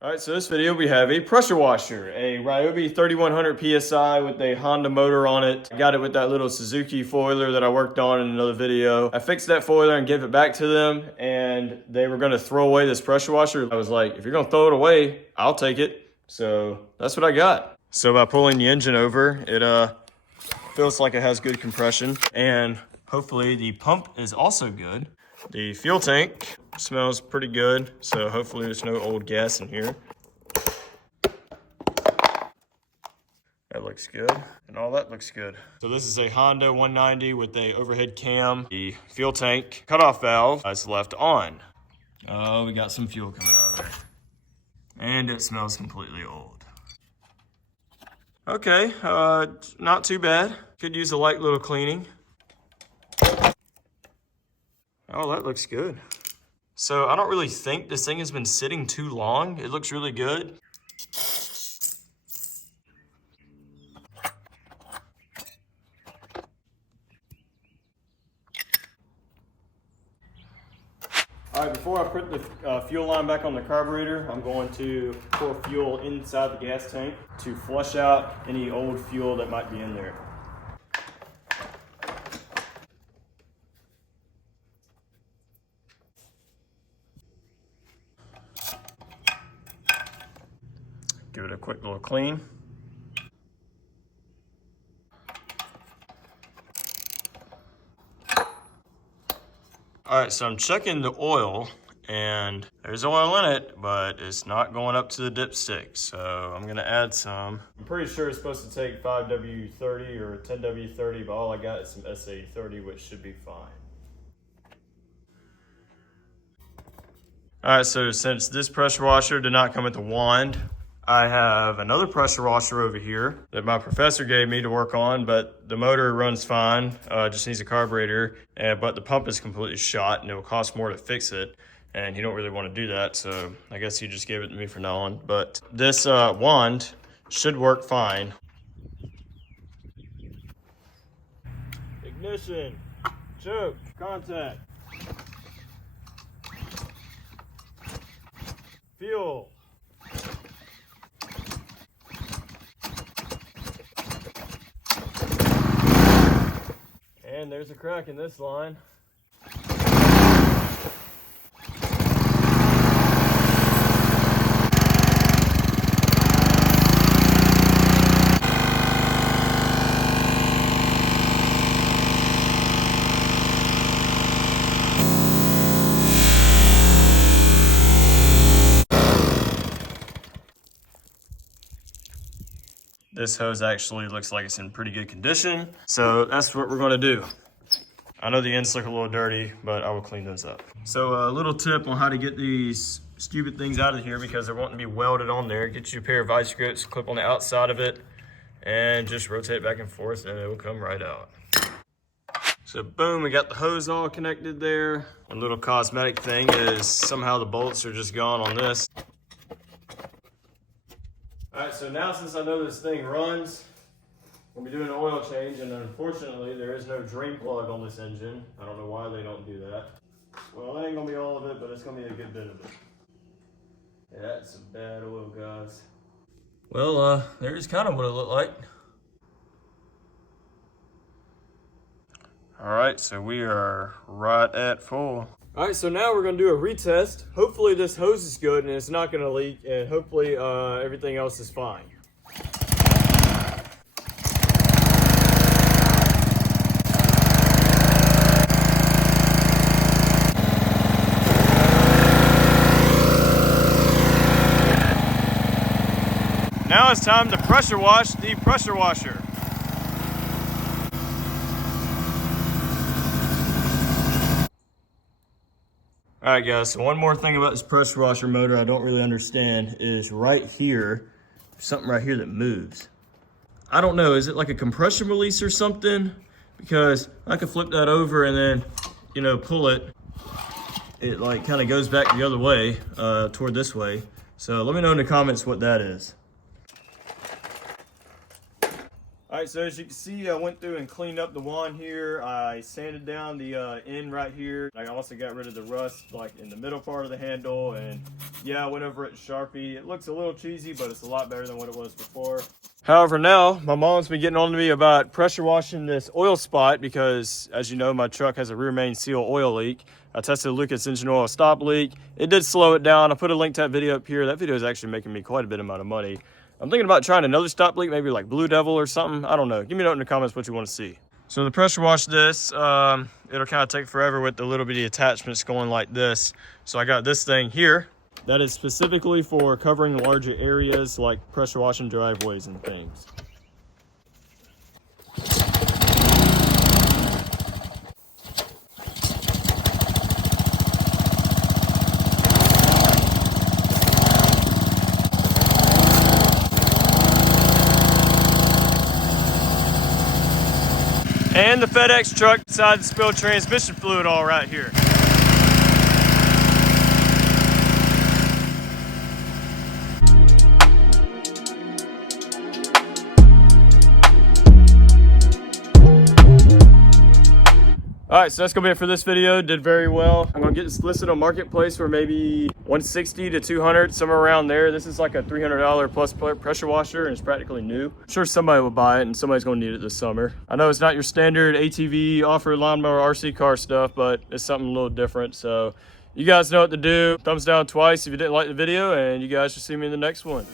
All right, so this video we have a pressure washer, a Ryobi 3100 PSI with a Honda motor on it. I got it with that little Suzuki foiler that I worked on in another video. I fixed that foiler and gave it back to them, and they were gonna throw away this pressure washer. I was like, if you're gonna throw it away, I'll take it. So that's what I got. So by pulling the engine over, it feels like it has good compression, and hopefully the pump is also good. The fuel tank smells pretty good, so hopefully there's no old gas in here. That looks good, and all that looks good. So this is a Honda 190 with a overhead cam. The fuel tank cutoff valve is left on. Oh, we got some fuel coming out of there. And it smells completely old. Okay, not too bad. Could use a light little cleaning. Oh, that looks good. So I don't really think this thing has been sitting too long. It looks really good. All right, before I put the fuel line back on the carburetor, I'm going to pour fuel inside the gas tank to flush out any old fuel that might be in there. Give it a quick little clean. All right, so I'm checking the oil, and there's oil in it, but it's not going up to the dipstick, so I'm gonna add some. I'm pretty sure it's supposed to take 5W30 or 10W30, but all I got is some SA30, which should be fine. All right, so since this pressure washer did not come with the wand, I have another pressure washer over here that my professor gave me to work on, but the motor runs fine, just needs a carburetor, but the pump is completely shot and it will cost more to fix it, and you don't really want to do that, so I guess he just gave it to me for now on. But this wand should work fine. Ignition, choke, contact, fuel. And there's a crack in this line. This hose actually looks like it's in pretty good condition, so that's what we're gonna do. I know the ends look a little dirty, but I will clean those up. So a little tip on how to get these stupid things out of here, because they're wanting to be welded on there. Get you a pair of vice grips, clip on the outside of it, and just rotate it back and forth, and it will come right out. So boom, we got the hose all connected there. A little cosmetic thing is somehow the bolts are just gone on this. All right, so now since I know this thing runs, we'll be doing an oil change, and unfortunately there is no drain plug on this engine. I don't know why they don't do that. Well, that ain't gonna be all of it, but it's gonna be a good bit of it. Yeah, that's some bad oil, guys. Well, there's kind of what it looked like. All right, so we are right at full. All right, so now we're gonna do a retest. Hopefully this hose is good and it's not gonna leak, and hopefully everything else is fine. Now it's time to pressure wash the pressure washer. All right, guys, so one more thing about this pressure washer motor I don't really understand is right here, something right here that moves. I don't know, is it like a compression release or something? Because I could flip that over and then, you know, pull it. It like kind of goes back the other way, toward this way. So let me know in the comments what that is. All All right, so as you can see, I went through and cleaned up the wand here. I sanded down the end right here. I also got rid of the rust like in the middle part of the handle, and yeah, I went over it Sharpie. It looks a little cheesy, but it's a lot better than what it was before. However, now my mom's been getting on to me about pressure washing this oil spot because, as you know, my truck has a rear main seal oil leak. I tested Lucas engine oil stop leak. It did slow it down. I put a link to that video up here. That video is actually making me quite a bit amount of money. I'm thinking about trying another stop leak, maybe like Blue Devil or something. I don't know. Give me a note in the comments what you want to see. So to pressure wash this, it'll kind of take forever with the little bitty attachments going like this. So I got this thing here that is specifically for covering larger areas like pressure washing driveways and things. And the FedEx truck decided to spill transmission fluid all right here. All right, so that's gonna be it for this video. Did very well. I'm gonna get this listed on Marketplace for maybe 160 to 200, somewhere around there. This is like a $300 plus pressure washer, and it's practically new. I'm sure somebody will buy it, and somebody's gonna need it this summer. I know it's not your standard ATV, off-road lawnmower, RC car stuff, but it's something a little different. So you guys know what to do. Thumbs down twice if you didn't like the video, and you guys should see me in the next one.